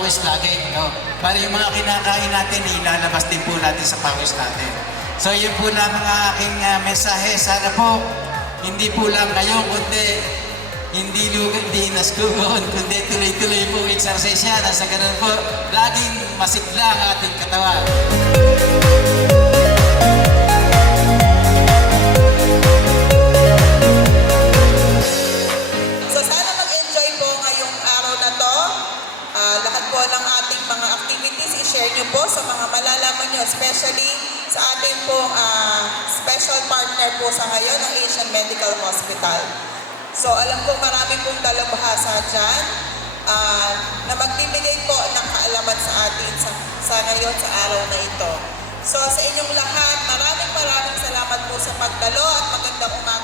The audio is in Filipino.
pawis lagi. No? Para yung mga kinakain natin, ilalabas din po natin sa pawis natin. So yun po na mga aking mensahe. Sana po, hindi po lang kayo, kundi hindi lugan, di naskugon, kundi tuloy-tuloy po exercise yan. Sa ganun po, laging masigla ang ating katawan. Lahat po ng ating mga activities, i-share nyo po sa mga malalaman nyo, especially sa ating pong special partner po sa ngayon, ang Asian Medical Hospital. So alam ko marami pong dalubhasa dyan na magbibigay po ng kaalaman sa atin sa ngayon, sa araw na ito. So sa inyong lahat, maraming salamat po sa pagdalo at magandang umaga.